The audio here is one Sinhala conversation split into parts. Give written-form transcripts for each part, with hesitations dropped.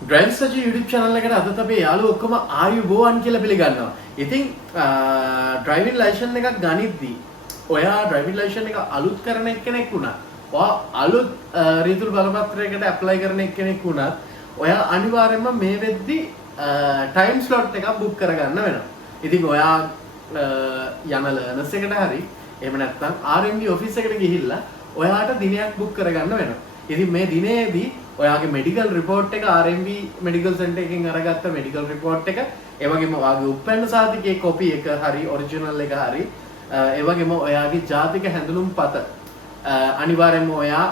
ඩ්‍රයිවර්ස් රජු YouTube channel එකට අදත් අපේ යාළුවෝ ඔක්කොම ආයුබෝවන් කියලා පිළිගන්නවා. ඉතින් ඩ්‍රයිවිං ලයිසන් එකක් ගනිද්දී ඔයා ඩ්‍රයිවිං ලයිසන් එක අලුත් කරන එක්කෙනෙක් වුණා. ඔයා අලුත් රීතුල් බලපත්‍රයකට ඇප්ලයි කරන එක්කෙනෙක් වුණත් ඔයා අනිවාර්යයෙන්ම මේ වෙද්දි ටයිම් ස්ලොට් එකක් බුක් කරගන්න වෙනවා. ඉතින් ඔයා යන ලර්නර්ස් එකට හරි එහෙම නැත්නම් RMB ඔෆිස් එකට ගිහිල්ලා ඔයාට දිනයක් බුක් කරගන්න වෙනවා. ඉතින් මේ දිනේදී ඔයාගේ මෙඩිකල් රිපෝට් එක RMB මෙඩිකල් සෙන්ටර් එකකින් අරගත්ත මෙඩිකල් රිපෝට් එක, ඒ වගේම ඔයාගේ උපැන්න සාතිකයේ කොපි එක හරි ඔරිජිනල් එක හරි, ඒ වගේම ඔයාගේ ජාතික හැඳුනුම්පත අනිවාර්යයෙන්ම ඔයා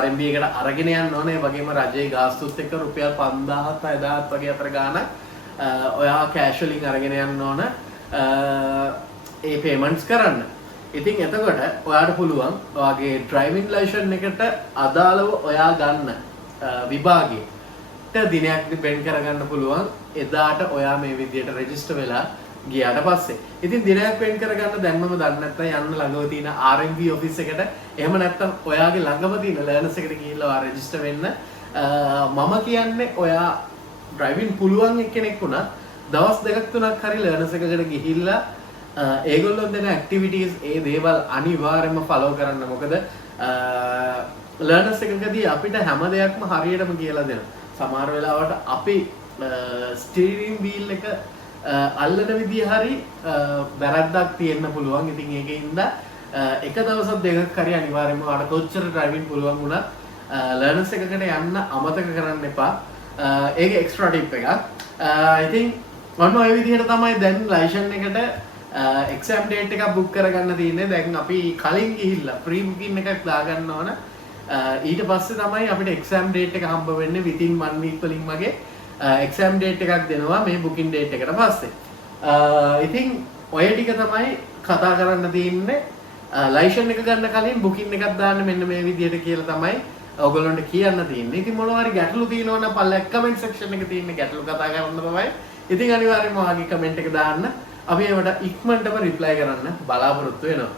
RMB එකට අරගෙන යන්න ඕනේ. ඒ වගේම රජයේ ගාස්තුත් එක්ක රුපියල් 5000 6000 වගේ අතර ගාණක් ඔයා කෑෂ් වලින් අරගෙන යන්න ඕන ඒ පේමන්ට්ස් කරන්න. ඉතින් එතකොට ඔයාට පුළුවන් ඔයාගේ ඩ්‍රයිවිං ලයිසන් එකට අදාළව ඔයා ගන්න විභාගයට දිනයක් වෙන් කරගන්න පුළුවන්. එදාට ඔයා මේ විදියට රෙජිස්ටර් වෙලා ගියාට පස්සේ. ඉතින් දිනයක් වෙන් කරගන්න දැන්මම දන්නේ නැත්නම් යන්න ළඟව තියෙන RMB ඔෆිස් එකට, එහෙම නැත්නම් ඔයාගේ ළඟම තියෙන ලර්නර්ස් එකට ගිහිල්ලා ඔයා රෙජිස්ටර් වෙන්න. මම කියන්නේ ඔයා ඩ්‍රයිවිං පුළුවන් එක්කෙනෙක් වුණත් දවස් දෙකක් තුනක් හරි ලර්නර්ස් එකකට ගිහිල්ලා ඒගොල්ලෝ දෙන ඇක්ටිවිටීස් ඒ දේවල් අනිවාර්යයෙන්ම ෆලෝ කරන්න. මොකද ලර්නර්ස් එකකදී අපිට හැම දෙයක්ම හරියටම කියලා දෙනවා. සමහර වෙලාවට අපි ස්ටීරින් වීල් එක අල්ලන විදිය හරි වැරද්දක් තියෙන්න පුළුවන්. ඉතින් ඒකෙන්ද එක දවසක් දෙකක් හරි අනිවාර්යයෙන්ම ඔයාලට කොච්චර ඩ්‍රයිවිං පුළුවන් වුණත් ලර්නර්ස් එකකට යන්න අමතක කරන්න එපා. ඒක එක්ස්ට්‍රා ටිප් එකක්. ඉතින් ඔන්න ඔය විදිහට තමයි දැන් ලයිසන් එකට එක්සෑම් ඩේට් එකක් බුක් කරගන්න තියෙන්නේ. දැන් අපි කලින් ගිහිල්ලා ප්‍රී බුකින් එකක් දාගන්න ඕන. ඊට පස්සේ තමයි අපිට එක්සෑම් ඩේට් එක හම්බ වෙන්නේ. within 1 week වලින් වගේ එක්සෑම් ඩේට් එකක් දෙනවා මේ බුකින් ඩේට් එකට පස්සේ. ඉතින් ඔය ටික තමයි කතා කරන්න තියෙන්නේ. ලයිසන් එක ගන්න කලින් බුකින් එකක් දාන්න මෙන්න මේ විදිහට කියලා තමයි ඔයගොල්ලන්ට කියන්න තියෙන්නේ. ඉතින් මොනවා හරි ගැටලු තියෙනවා නම් පල්ලෙහා කමෙන්ට් සෙක්ෂන් එකේ තියෙන ගැටලු කතා කරන්න තමයි. ඉතින් අනිවාර්යයෙන්ම ඔයාගේ කමෙන්ට් එක දාන්න. අපි ඒවට ඉක්මනටම රිප්ලයි කරන්න බලාපොරොත්තු වෙනවා.